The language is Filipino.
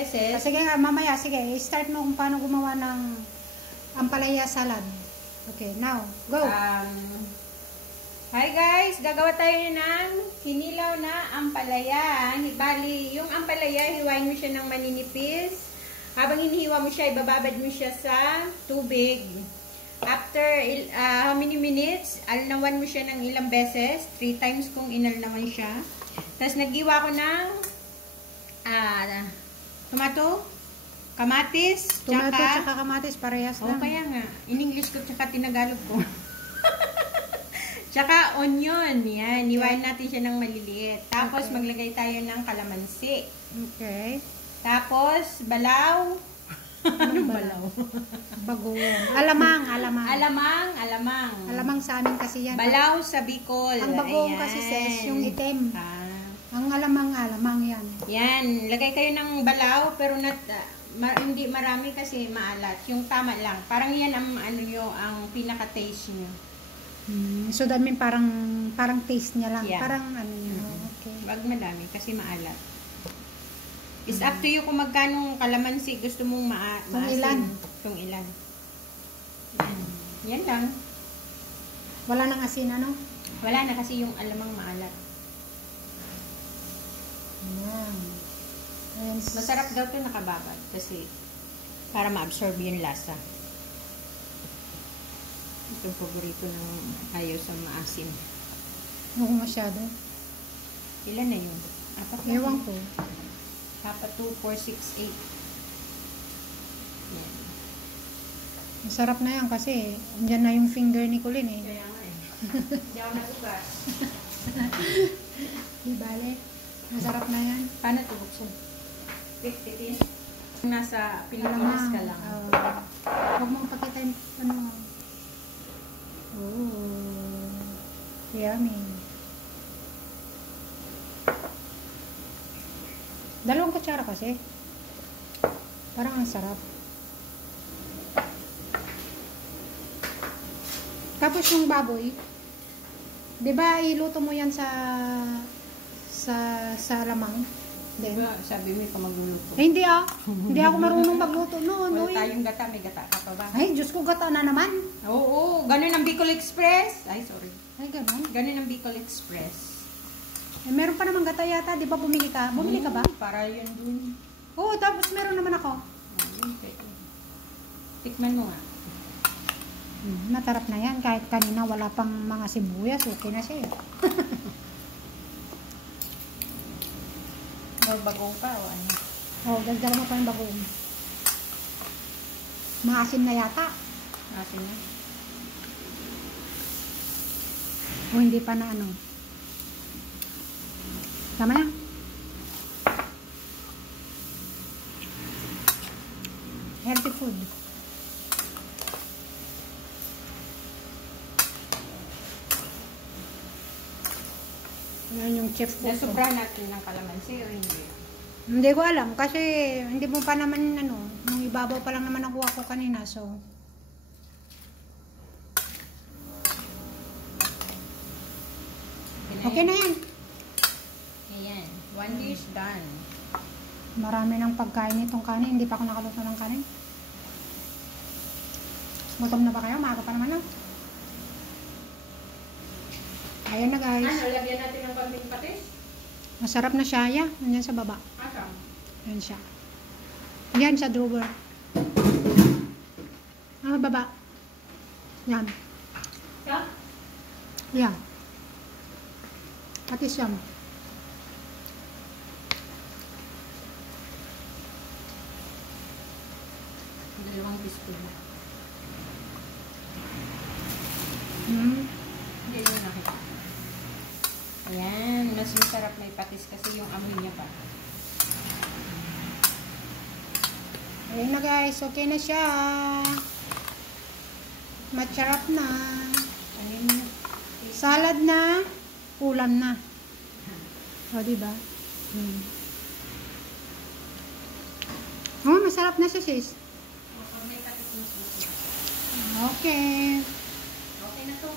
Sige nga, mamaya, sige, start mo kung paano gumawa ng ampalaya salad. Okay, now, go! Hi guys! Gagawa tayo ng hinilaw na ampalaya. Bali, yung ampalaya, hiwain mo siya ng maninipis. Habang hinihiwa mo siya, ibababad mo siya sa tubig. After how many minutes, alnawan mo siya ng ilang beses. 3 times kung inalnawan siya. Tapos nag-iwa ko ng tomato, kamatis, tsaka kamatis, parehas lang. Kaya nga. In English ko, tsaka tinagalog ko. Tsaka onion. Yan. Iwain natin siya ng maliliit. Tapos, maglagay tayo ng kalamansi. Okay. Tapos, balaw. Anong balaw? Bagoong. Alamang. Alamang sa amin kasi yan. Balaw sa Bicol. Ang bagoong kasi sis, yung itim. Ang alamang yan. Yan. Lagay kayo ng balaw, pero hindi marami kasi maalat. Yung tama lang. Parang yan ang ang pinaka-taste nyo. So that mean parang taste niya lang. Yeah. Parang okay. Wag madami kasi maalat. It's up to you kung magkano kalamansi gusto mong maasin. Kung ilan. Yan lang. Wala nang asin, ano? Wala na kasi yung alamang maalat. Masarap daw ito nakababad kasi para ma-absorb yung lasa. Ito yung paborito ng ayaw sa maasim. Huwag masyado. Ilan na yun? Apat na. Ewan ko. Apat, 2, 4, 6, 8. Yan. Masarap na yan kasi andyan na yung finger ni Colin eh. Kaya nga eh. Hindi ako natugas. Di bale. Masarap na yan. Paano ito buksan? Titin. Nasa Pilipinas ka lang. Huwag mong pakita yung yummy. Dalawang kutsara kasi. Parang ang sarap. Tapos yung baboy, 'di ba iluto mo yan sa lamang? Diba, sabi mo ikaw magluluto. Hindi hindi ako marunong magluto noon. Wala tayong gata, may gata ka pa ba? Ay, Diyos ko, gata na naman. Oo, ganun ang Bicol Express. Ay, sorry. Ay, ganun. Ganun ang Bicol Express. Eh, meron pa naman gata yata, di ba bumili ka? Bumili ka ba? Para yun dun. Oo, tapos meron naman ako. Okay. Tikman mo nga. Matarap na yan. Kahit kanina wala pang mga sibuyas, okay na siya. Bagong pa o ano? Dagdag mo pa yung bagong. Maasim na yata. Maasim na? O hindi pa na ano. Tama na. Healthy food. Yan yung chef ko. Nasobrahan natin ng kalamansi o hindi? Hindi ko alam kasi hindi mo pa naman yung ibabaw pa lang naman nakuha ko kanina, so okay na yan. Ayan, 1 dish done. Marami ng pagkain itong kanin, hindi pa ako nakaluto ng kanin. Gutom na ba kayo? Maaga pa naman Ayan na guys. Lagyan natin ng konting patis? Masarap na siya. Yan, nandiyan sa baba. Asam? Yan siya. Yan sa drawer. Baba. Yan. Yeah? Yan. Patis yan. Dalawang teaspoon. Hindi mo nakita. Ayan, mas masarap may patis kasi yung amoy niya pa. Ayan na guys, okay na siya. Masarap na. Ayan. Salad na, ulam na. O, diba? Masarap na siya sis. May patis na susi. Okay. Okay na to.